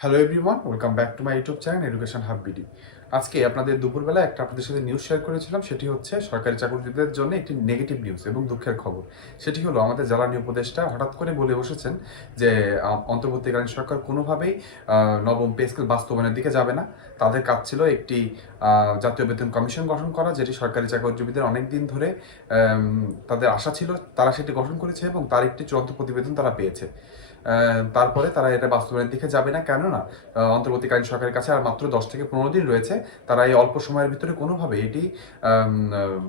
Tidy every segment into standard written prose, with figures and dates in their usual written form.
Hello everyone, welcome back to my YouTube channel education hub BD. আজকে আপনাদের দুপুরবেলা আপনাদের সাথে নিউজ শেয়ার করেছিলাম, সেটি হচ্ছে সরকারি চাকরিজীবীদের জন্য একটি নেগেটিভ নিউজ এবং দুঃখের খবর। সেটি হলো আমাদের জ্বালানি উপদেষ্টা হঠাৎ করে বলে বসেছেন যে অন্তর্বর্তীকালীন সরকার কোনোভাবেই নবম পে স্কেল বাস্তবায়নের দিকে যাবে না। তাদের কাজ ছিল একটি জাতীয় বেতন কমিশন গঠন করা, যেটি সরকারি চাকরিজীবীদের অনেক দিন ধরে তাদের আশা ছিল। তারা সেটি গঠন করেছে এবং তার একটি চূড়ান্ত প্রতিবেদন তারা পেয়েছে। তারপরে তারা এটা বাস্তবায়নের দিকে যাবে না, কেননা অন্তর্বর্তীকালীন সরকারের কাছে আর মাত্র 10 থেকে 15 দিন রয়েছে। তারা এই অল্প সময়ের ভিতরে কোনোভাবে এটি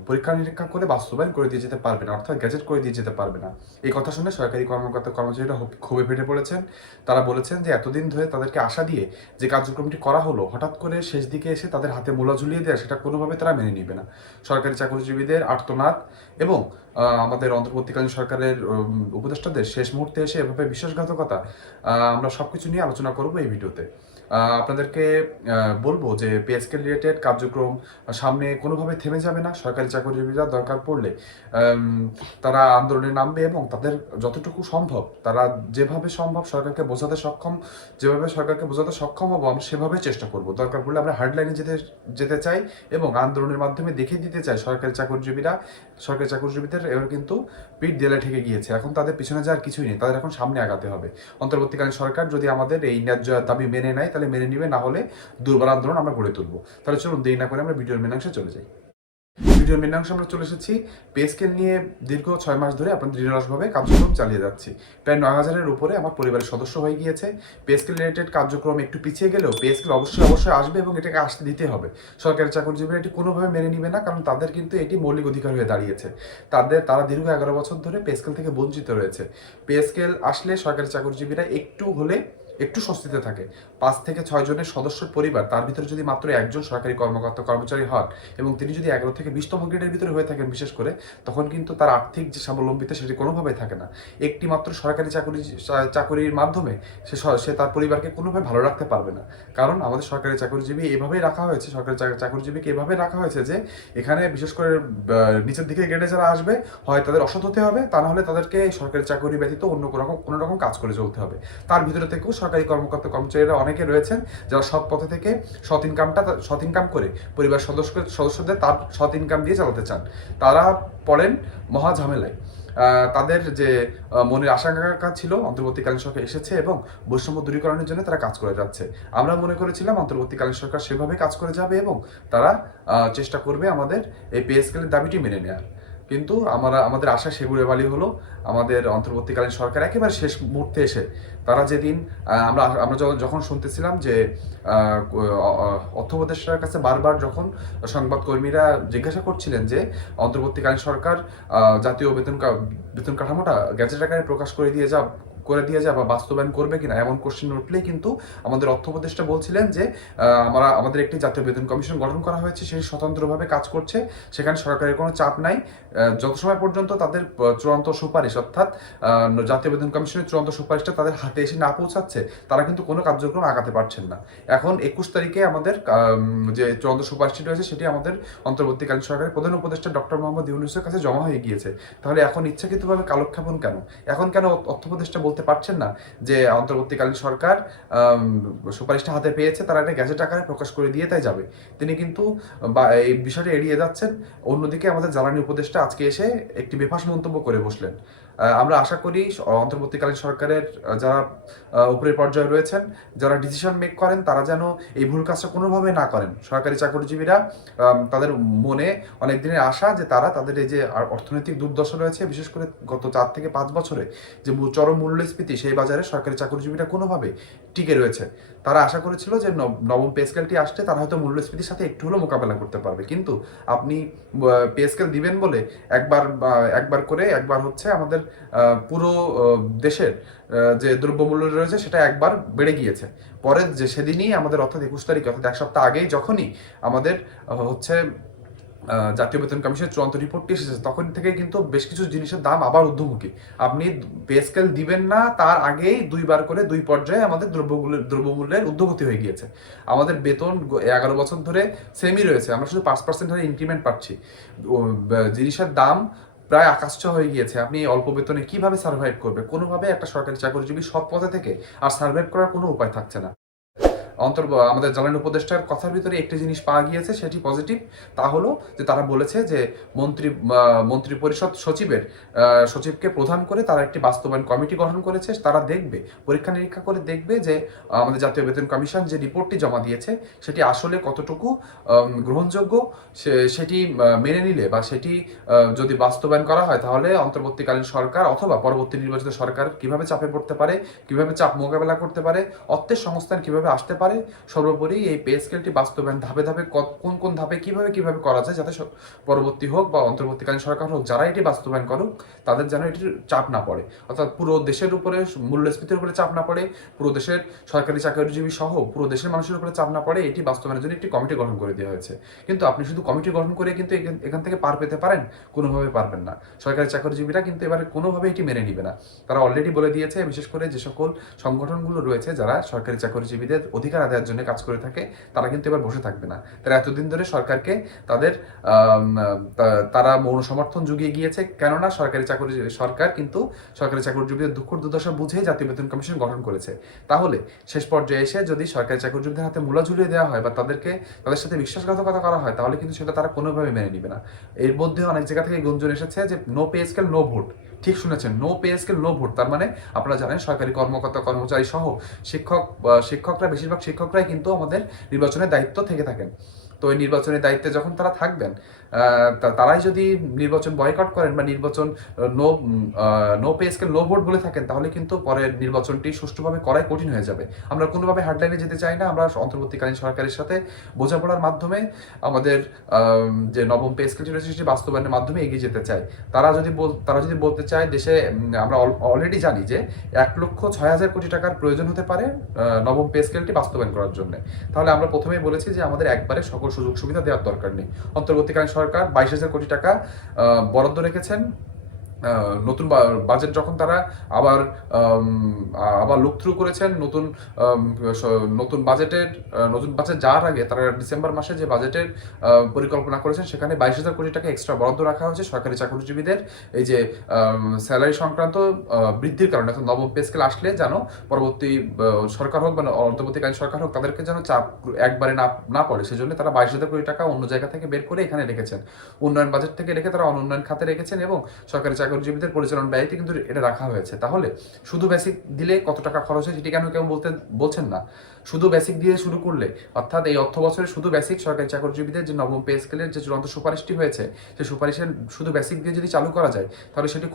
পরীক্ষা নিরীক্ষা করে বাস্তবায়ন করে দিয়ে যেতে পারবে না, অর্থাৎ গ্যাজেট করে দিয়ে যেতে পারবে না। এই কথা শুনে সরকারি কর্মকর্তা কর্মচারীরা ক্ষোভে ফেটে পড়েছেন। তারা বলেছেন যে এতদিন ধরে তাদেরকে আশা দিয়ে যে কার্যক্রমটি করা হলো, হঠাৎ করে শেষ দিকে এসে তাদের হাতে মূলা ঝুলিয়ে দেওয়া, সেটা কোনোভাবে তারা মেনে নিবে না। সরকারি চাকরিজীবীদের আর্তনাদ এবং আমাদের অন্তর্বর্তীকালীন সরকারের উপদেষ্টাদের শেষ মুহূর্তে এসে এভাবে বিশ্বাসঘাতকতা, আমরা সবকিছু নিয়ে আলোচনা করব এই ভিডিওতে। আপনাদেরকে বলবো যে পে স্কেল রিলেটেড কার্যক্রম সামনে কোনোভাবে থেমে যাবে না। সরকারি চাকরিজীবীরা দরকার পড়লে তারা আন্দোলনে নামবে এবং তাদের যতটুকু সম্ভব তারা যেভাবে সম্ভব সরকারকে বোঝাতে সক্ষম, যেভাবে সরকারকে বোঝাতে সক্ষম হবো আমরা সেভাবে চেষ্টা করব। দরকার পড়লে আমরা হার্ডলাইনে যেতে চাই এবং আন্দোলনের মাধ্যমে দেখিয়ে দিতে চাই সরকারি চাকরিজীবীদের এবার কিন্তু পিঠ দেয়ালে ঠেকে গিয়েছে। এখন তাদের পিছনে যাওয়ার কিছুই নেই, তাদের এখন সামনে আগাতে হবে। অন্তর্বর্তীকালীন সরকার যদি আমাদের এই ন্যায্য দাবি মেনে নেয় তাহলে মেনে নিবে, না হলে দুর্বার আন্দোলন আমরা গড়ে তুলবো। তাহলে চলুন দেরি না করে আমরা ভিডিওর মেন অংশে চলে যাই। ভিডিওর মেন অংশে আমরা চলে এসেছি। পে স্কেল নিয়ে দীর্ঘ 6 মাস ধরে আপনাদের দৃঢ়ভাবে কার্যক্রম চালিয়ে যাচ্ছি। প্রায় 9,000-এর উপরে আমার পরিবারের সদস্য হয়ে গিয়েছে। পে স্কেল রিলেটেড কার্যক্রম একটু পিছিয়ে গেলেও পে স্কেল অবশ্যই আসবে এবং এটাকে আসতে দিতে হবে। সরকারি চাকরিজীবীরা এটি কোনোভাবে মেনে নিবে না, কারণ তাদের কিন্তু এটি মৌলিক অধিকার হয়ে দাঁড়িয়েছে। তারা দীর্ঘ 11 বছর ধরে পে স্কেল থেকে বঞ্চিত রয়েছে। পে স্কেল আসলে সরকারি চাকরিজীবীরা একটু স্বস্তিতে থাকে। 5 থেকে 6 জনের সদস্যের পরিবার, তার ভিতরে যদি মাত্র একজন সরকারি কর্মচারী হন এবং তিনি যদি 11 থেকে 20তম গ্রেডের ভিতরে হয়ে থাকেন বিশেষ করে, তখন কিন্তু তার আর্থিক যে স্বাবলম্বিতা সেটি কোনোভাবেই থাকে না। একটি মাত্র সরকারি চাকরির মাধ্যমে সে তার পরিবারকে কোনোভাবে ভালো রাখতে পারবে না। কারণ আমাদের সরকারি চাকরিজীবী এভাবেই রাখা হয়েছে, সরকারি চাকরিজীবীকে এভাবে রাখা হয়েছে যে এখানে বিশেষ করে নিচের দিকে গ্রেডে যারা আসবে, হয় তাদের অসৎ হতে হবে, তা না হলে তাদেরকে সরকারি চাকরি ব্যতীত অন্য কোনো রকম কাজ করে চলতে হবে। তার ভিতরে থেকেও সরকারি কর্মচারীরা অনেকে রয়েছেন যারা সৎ পথে থেকে সৎ ইনকাম করে পরিবার সদস্যদের তার সৎ ইনকাম দিয়ে চালাতে চান। তারা পড়েন মহা ঝামেলায়। তাদের যে মনের আশঙ্কা ছিল অন্তর্বর্তীকালীন সরকার এসেছে এবং বৈষম্য দূরীকরণের জন্য তারা কাজ করে যাচ্ছে। আমরা মনে করেছিলাম অন্তর্বর্তীকালীন সরকার সেভাবে কাজ করে যাবে এবং তারা চেষ্টা করবে আমাদের এই পে স্কেলের দাবিটি মেনে নেওয়ার। কিন্তু আমাদের আশা সেগুড়ে বালি হলো। আমাদের অন্তর্বর্তীকালীন সরকার একেবারে শেষ মুহূর্তে এসে তারা যেদিন আমরা যখন শুনতেছিলাম যে অর্থ উপদেষ্টার কাছে বারবার যখন সংবাদকর্মীরা জিজ্ঞাসা করছিলেন যে অন্তর্বর্তীকালীন সরকার জাতীয় বেতন কাঠামোটা গ্যাজেট আকারে প্রকাশ করে দিয়ে যা বা বাস্তবায়ন করবে কিনা, এমন কোশ্চেন উঠলেই কিন্তু আমাদের অর্থ উপদেষ্টা বলছিলেন যে আমাদের একটি জাতীয় বেতন কমিশন গঠন করা হয়েছে, সেই স্বতন্ত্রভাবে কাজ করছে, সেখানে সরকারের কোনো চাপ নাই। যত সময় পর্যন্ত তাদের চূড়ান্ত সুপারিশ, অর্থাৎ জাতীয় বেতন কমিশনের চূড়ান্ত সুপারিশটা তাদের হাতে এসে না পৌঁছাচ্ছে, তারা কিন্তু কোনো কার্যক্রম আগাতে পারছেন না। এখন 21 তারিখে আমাদের যে চূড়ান্ত সুপারিশটি রয়েছে সেটি আমাদের অন্তর্বর্তীকালীন সরকারের প্রধান উপদেষ্টা ডক্টর মোহাম্মদ ইউনূসের কাছে জমা হয়ে গিয়েছে। তাহলে এখন ইচ্ছাকৃতভাবে কালক্ষেপণ কেন? এখন কেন অর্থ উপদেষ্টা বলতে পারছেন না যে অন্তর্বর্তীকালীন সরকার সুপারিশটা হাতে পেয়েছে, তারা এটা গ্যাজেট আকারে প্রকাশ করে দিয়ে তাই যাবে? তিনি কিন্তু এই বিষয়টি এড়িয়ে যাচ্ছেন। অন্যদিকে আমাদের জ্বালানি উপদেষ্টা আজকে এসে একটি বেফাঁস মন্তব্য করে বসলেন। আমরা আশা করি অন্তর্বর্তীকালীন সরকারের যারা উপরের পর্যায়ে রয়েছেন, যারা ডিসিশন মেক করেন, তারা যেন এই ভুল কাজটা কোনোভাবে না করেন। সরকারি চাকরিজীবীরা তাদের মনে অনেক দিনের আশা যে তাদের এই যে অর্থনৈতিক দুর্দশা রয়েছে, বিশেষ করে গত 4 থেকে 5 বছরে যে চরম মূল্যস্ফীতি, সেই বাজারে সরকারি চাকরিজীবীরা কোনোভাবে টিকে রয়েছে। তারা আশা করেছিল যে নবম পে স্কেলটি আসলে তারা হয়তো মূল্যস্ফীতির সাথে একটু হলেও মোকাবেলা করতে পারবে। কিন্তু আপনি পে স্কেল দিবেন বলে একবার হচ্ছে আমাদের পুরো দেশের যে দ্রব্যমূল্য রয়েছে সেটা একবার বেড়ে গিয়েছে। পরে যে সেদিনই আমাদের অর্থাৎ 21 তারিখ, অর্থাৎ 1 সপ্তাহ আগেই যখনই আমাদের হচ্ছে জাতীয় বেতন কমিশনের চূড়ান্ত রিপোর্টটি এসেছে, তখন থেকে কিন্তু বেশ কিছু জিনিসের দাম আবার ঊর্ধ্বমুখী। আপনি পে স্কেল দিবেন না তার আগেই 2বার করে 2 পর্যায়ে আমাদের দ্রব্যমূল্যের ঊর্ধ্বগতি হয়ে গিয়েছে। আমাদের বেতন 11 বছর ধরে সেমই রয়েছে, আমরা শুধু 5% হারে ইনক্রিমেন্ট পাচ্ছি। জিনিসের দাম প্রায় আকাশছোঁয়া হয়ে গিয়েছে। আপনি অল্প বেতনে কিভাবে সার্ভাইভ করবে? কোনোভাবে একটা সরকারি চাকরিজীবী সৎ পথে থেকে আর সার্ভাইভ করার কোনো উপায় থাকছে না। আমাদের জ্বালানি উপদেষ্টার কথার ভিতরে একটি জিনিস পাওয়া গিয়েছে, সেটি পজিটিভ। তা হলো যে তারা বলেছে যে মন্ত্রী পরিষদ সচিবকে প্রধান করে তারা একটি বাস্তবায়ন কমিটি গঠন করেছে। তারা দেখবে, পরীক্ষা নিরীক্ষা করে দেখবে যে আমাদের জাতীয় বেতন কমিশন যে রিপোর্টটি জমা দিয়েছে সেটি আসলে কতটুকু গ্রহণযোগ্য, সেটি মেনে নিলে বা সেটি যদি বাস্তবায়ন করা হয় তাহলে অন্তর্বর্তীকালীন সরকার অথবা পরবর্তী নির্বাচিত সরকার কিভাবে চাপে পড়তে পারে, কিভাবে চাপ মোকাবেলা করতে পারে, অর্থের সংস্থান কিভাবে আসতে পারে, সর্বোপরি এই পে স্কেলটি বাস্তবায়ন ধাপে ধাপে কোন কোন ধাপে কিভাবে করা যায়, যাতে পরবর্তী হোক বা অন্তর্বর্তীকালীন সরকার হোক, যারা এটি বাস্তবায়ন করুক তাদের যেন এটির চাপ না পড়ে, অর্থাৎ পুরো দেশের উপরে মূল্যস্ফীতির উপরে চাপ না পড়ে, পুরো দেশের সরকারি চাকরিজীবী সহ পুরো দেশের মানুষের উপরে চাপ না পড়ে, এটি বাস্তবায়নের জন্য একটি কমিটি গঠন করে দেওয়া হয়েছে। কিন্তু আপনি শুধু কমিটি গঠন করে কিন্তু এখান থেকে পার পেতে পারেন? কোনোভাবে পারবেন না। সরকারি চাকরিজীবীরা কিন্তু এবারে কোনোভাবে এটি মেনে নিবে না। তারা অলরেডি বলে দিয়েছে, বিশেষ করে যে সকল সংগঠনগুলো রয়েছে যারা সরকারি চাকরিজীবীদের অধিকার আদায়ের জন্য কাজ করে থাকে, তারা কিন্তু এবার বসে থাকবে না। তারা এতদিন ধরে সরকারকে তারা মৌন সমর্থন জুগিয়ে গিয়েছে, কেননা সরকার কিন্তু সরকারি চাকরিজীবীদের দুঃখ দুর্দশা বুঝে জাতীয় বেতন কমিশন গঠন করেছে। তাহলে শেষ পর্যায়ে এসে যদি সরকারি চাকরিজীবীদের হাতে মূলা ঝুলিয়ে দেওয়া হয় বা তাদের সাথে বিশ্বাসঘাতকতা করা হয়, তাহলে কিন্তু সেটা তারা কোনোভাবে মেনে নিবে না। এর মধ্যে অনেক জায়গা থেকে গুঞ্জন এসেছে যে no pay scale no vote. ঠিক শুনেছেন, no pay scale no vote. তার মানে আপনারা জানেন সরকারি কর্মকর্তা কর্মচারী সহ শিক্ষকরা বেশিরভাগ শিক্ষকরাই কিন্তু আমাদের নির্বাচনের দায়িত্ব থেকে থাকেন। তো এই নির্বাচনের দায়িত্বে যখন তারা থাকবেন, তারাই যদি নির্বাচন বয়কট করেন বা নির্বাচন no pay scale no vote বলে থাকেন, তাহলে কিন্তু পরের নির্বাচনটি সুষ্ঠুভাবে করাই কঠিন হয়ে যাবে। আমরা কোনোভাবে হার্ডলাইনে যেতে চাই না। আমরা অন্তর্বর্তীকালীন সরকারের সাথে বোঝাপড়ার মাধ্যমে আমাদের যে নবম পে স্কেলটি রয়েছে সেটি বাস্তবায়নের মাধ্যমে এগিয়ে যেতে চাই। তারা যদি বলতে চায় দেশে, আমরা অলরেডি জানি যে 1,06,000 কোটি টাকার প্রয়োজন হতে পারে নবম পে স্কেলটি বাস্তবায়ন করার জন্য। তাহলে আমরা প্রথমেই বলেছি যে আমাদের একবারে সকল সুযোগ সুবিধা দেওয়ার দরকার নেই। অন্তর্বর্তীকালীন সরকার 22,000 কোটি টাকা বরাদ্দ রেখেছেন। নতুন বাজেট যখন তারা আবার লুক থ্রু করেছেন, নতুন বাজেট যাওয়ার আগে তারা ডিসেম্বর মাসে যে বাজেটের পরিকল্পনা করেছেন সেখানে 22,000 কোটি টাকা এক্সট্রা বরাদ্দ রাখা হয়েছে সরকারি চাকরিজীবীদের এই যে স্যালারি সংক্রান্ত বৃদ্ধির কারণে। নবম পে স্কেল আসলে যেন পরবর্তী সরকার হোক বা অন্তর্বর্তীকালীন সরকার হোক, তাদেরকে যেন চাপ একবারে না পড়ে, সেজন্য তারা 22,000 কোটি টাকা অন্য জায়গা থেকে বের করে এখানে রেখেছেন। উন্নয়ন বাজেট থেকে রেখে তারা অনুন্নয়ন খাতে রেখেছেন এবং সরকারি চাকরিজীবীদের পরিচালনা ব্যয়তে কিন্তু এটা রাখা হয়েছে। তাহলে শুধু বেসিক দিলে কত টাকা খরচ হয় সেটি কেন কেউ বলছেন না? শুধু বেসিক দিয়ে শুরু করলে, অর্থাৎ এই অর্থ বছরে শুধু বেসিক সরকারি চাকরিজীবীদের যে নবম পে স্কেলের যে চূড়ান্ত সুপারিশটি হয়েছে, সেই সুপারিশের শুধু বেসিক দিয়ে যদি চালু করা যায়, তাহলে সেটি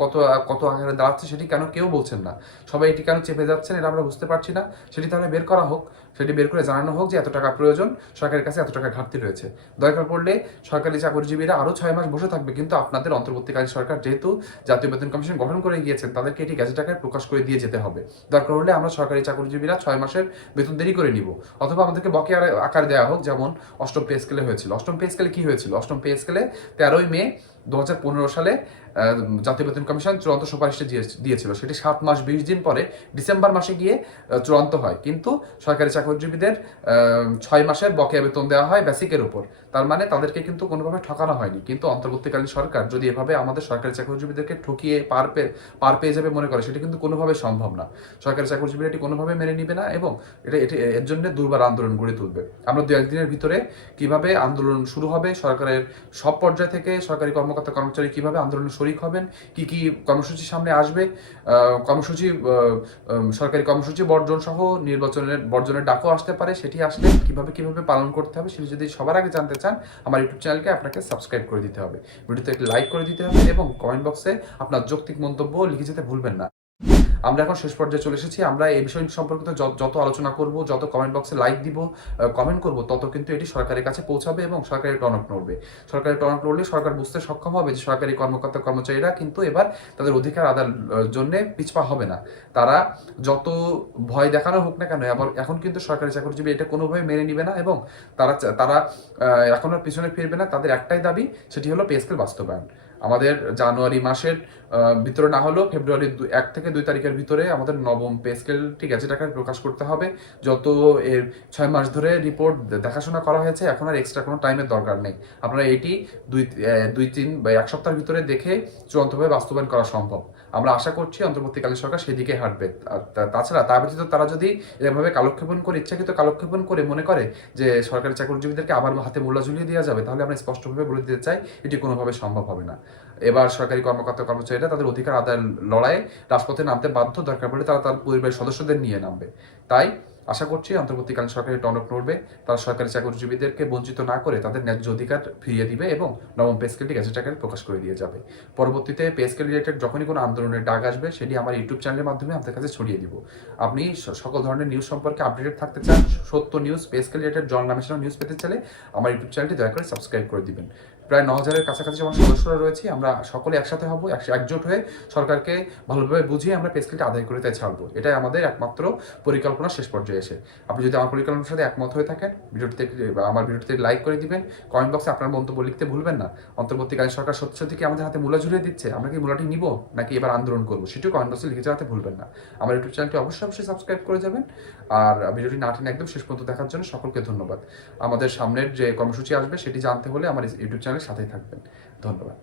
কত আকারে দাঁড়াচ্ছে সেটি কেন কেউ বলছেন না? সবাই এটি কেন চেপে যাচ্ছেন, এটা আমরা বুঝতে পারছি না। সেটি তাহলে বের করা হোক, সেটি বের করে জানানো হোক যে এত টাকা প্রয়োজন, সরকারের কাছে এত টাকা ঘাটতি রয়েছে। দরকার পড়লে সরকারি চাকরিজীবীরা আরও 6 মাস বসে থাকবে, কিন্তু আপনাদের অন্তর্বর্তীকালীন সরকার যেহেতু জাতীয় বেতন কমিশন গঠন করে গিয়েছেন, তাদেরকে এটি গ্যাজেট আকারে প্রকাশ করে দিয়ে যেতে হবে। দরকার হলে আমরা সরকারি চাকরিজীবীরা 6 মাসের বেতন দেরি করে নিব, অথবা আমাদেরকে বকেয়া আকার দেওয়া হোক, যেমন অষ্টম পে স্কেলে হয়েছিল। অষ্টম পে স্কেলে কি হয়েছিল? অষ্টম পে স্কেলে 13ই মে 2015 সালে জাতীয় বেতন কমিশন চূড়ান্ত সুপারিশটি দিয়েছিল। সেটি 7 মাস 20 দিন পরে ডিসেম্বর মাসে গিয়ে চূড়ান্ত হয়, কিন্তু সরকারি চাকরিজীবীদের 6 মাসের বকেয়া বেতন দেওয়া হয় বেসিকের উপর। তার মানে তাদেরকে কিন্তু কোনোভাবে ঠকানো হয়নি। কিন্তু অন্তর্বর্তীকালীন সরকার যদি এভাবে আমাদের সরকারি চাকরিজীবীদেরকে ঠকিয়ে পার পেয়ে যাবে মনে করে, সেটা কিন্তু কোনোভাবে সম্ভব না। সরকারি চাকরিজীবীরা এটি কোনোভাবে মেনে নিবে না এবং এর জন্য দুর্বার আন্দোলন গড়ে তুলবে। আমরা 2-1 দিনের ভিতরে কিভাবে আন্দোলন শুরু হবে, সরকারের সব পর্যায় থেকে সরকারি কর্মকর্তা কর্মচারী কিভাবে আন্দোলনে শরিক হবেন, কি কর্মসূচি সামনে আসবে, সরকারি কর্মসূচি বর্জন সহ বর্জনের ডাকও আসতে পারে, সেটি আসলে কিভাবে পালন করতে হবে, সেটি যদি সবার আগে জানতে চান, আমার ইউটিউব চ্যানেলকে আপনাকে সাবস্ক্রাইব করে দিতে হবে, ভিডিওতে একটি লাইক করে দিতে হবে এবং কমেন্ট বক্সে আপনার যৌক্তিক মন্তব্য লিখে যেতে ভুলবেন না। আমরা এখন শেষ পর্যায়ে চলে এসেছি। আমরা এই বিষয় সম্পর্কিত যত আলোচনা করব, যত কমেন্ট বক্সে লাইক দিব, কমেন্ট করব, তত কিন্তু এটি সরকারের কাছে পৌঁছাবে এবং সরকারের টনক নড়বে। সরকারের টনক নড়লে সরকার বুঝতে সক্ষম হবে যে সরকারি কর্মকর্তা কর্মচারীরা কিন্তু এবার তাদের অধিকার আদায়ের জন্য পিছপা হবে না। তারা যত ভয় দেখানো হোক না কেন, এখন কিন্তু সরকারি চাকরিজীবী এটা কোনোভাবে মেনে নিবে না এবং তারা এখন আর পিছনে ফিরবে না। তাদের একটাই দাবি, সেটি হলো পে স্কেল বাস্তবায়ন। আমাদের জানুয়ারি মাসের ভিতরে না হলেও ফেব্রুয়ারি 1 থেকে 2 তারিখের ভিতরে আমাদের নবম পে স্কেলটি গ্যাজেট আকারে প্রকাশ করতে হবে। যত এর 6 মাস ধরে রিপোর্ট দেখাশোনা করা হয়েছে, এখন আর এক্সট্রা কোনো টাইমের দরকার নেই। আপনারা এটি 2-3 বা 1 সপ্তাহের ভিতরে দেখে চূড়ান্তভাবে বাস্তবায়ন করা সম্ভব। আমরা আশা করছি অন্তর্বর্তীকালীন সরকার সেদিকে হাঁটবে। আর তাছাড়া তা ব্যতীত তারা যদি এভাবে কালক্ষেপণ করে, ইচ্ছাকৃত কালক্ষেপণ করে মনে করে যে সরকারি চাকরিজীবীদেরকে আবার হাতে মোল্লা ঝুলিয়ে দেওয়া যাবে, তাহলে আমরা স্পষ্টভাবে বলে দিতে চাই এটি কোনোভাবে সম্ভব হবে না। এবার সরকারি কর্মকর্তা কর্মচারীরা তাদের অধিকার আদায়ের লড়াইয়ে রাজপথে নামতে বাধ্য, দরকার পড়লে তারা তার পরিবারের সদস্যদের নিয়ে নামবে। তাই আশা করছি অন্তর্বর্তীকালীন সরকারের টনক নড়বে, তারা সরকারি চাকরিজীবীদেরকে বঞ্চিত না করে তাদের ন্যায্য অধিকার ফিরিয়ে দিবে এবং নবম পে স্কেলটি গ্যাজেট আকারে প্রকাশ করে দিয়ে যাবে। পরবর্তীতে পে স্কেল রিলেটেড যখনই কোনো আন্দোলনের ডাক আসবে, সেটি আমার ইউটিউব চ্যানেলের মাধ্যমে আপনাদের কাছে ছড়িয়ে দিব। আপনি সকল ধরনের নিউজ সম্পর্কে আপডেটেড থাকতে চান, সত্য নিউজ, পে স্কেল রিলেটেড জল নামে নিউজ পেতে চাইলে আমার ইউটিউব চ্যানেলটি দয়া করে সাবস্ক্রাইব করে দিবেন। প্রায় 9,000-এর কাছাকাছি আমার সদস্যরা রয়েছে। আমরা সকলে একসাথে হব, একজোট হয়ে সরকারকে ভালোভাবে বুঝিয়ে আমরা পে স্কেলটি আদায় করে তাই ছাড়বো। এটাই আমাদের একমাত্র পরিকল্পনা শেষ পর্যায়ে এসে। আপনি যদি আমার পরিকল্পনার সাথে একমত হয়ে থাকেন, আমার ভিডিওটিতে লাইক করে দিবেন, কমেন্ট বক্সে আপনার মন্তব্য লিখতে ভুলবেন না। অন্তর্বর্তীকালীন সরকার সত্যি সত্যি কি আমাদের হাতে মূলা ঝুলিয়ে দিচ্ছে? আমরা কি মূলাটি নিব নাকি এবার আন্দোলন করবো, সেটিও কমেন্ট বক্সে লিখে জানাতে ভুলবেন না। আমার ইউটিউব চ্যানেলটি অবশ্যই সাবস্ক্রাইব করে যাবেন। আর ভিডিওটি না টেনে একদম শেষ পর্যন্ত দেখার জন্য সকলকে ধন্যবাদ। আমাদের সামনের যে কর্মসূচি আসবে সেটি জানতে হলে আমার ইউটিউব চ্যানেলের সাথেই থাকবেন। ধন্যবাদ।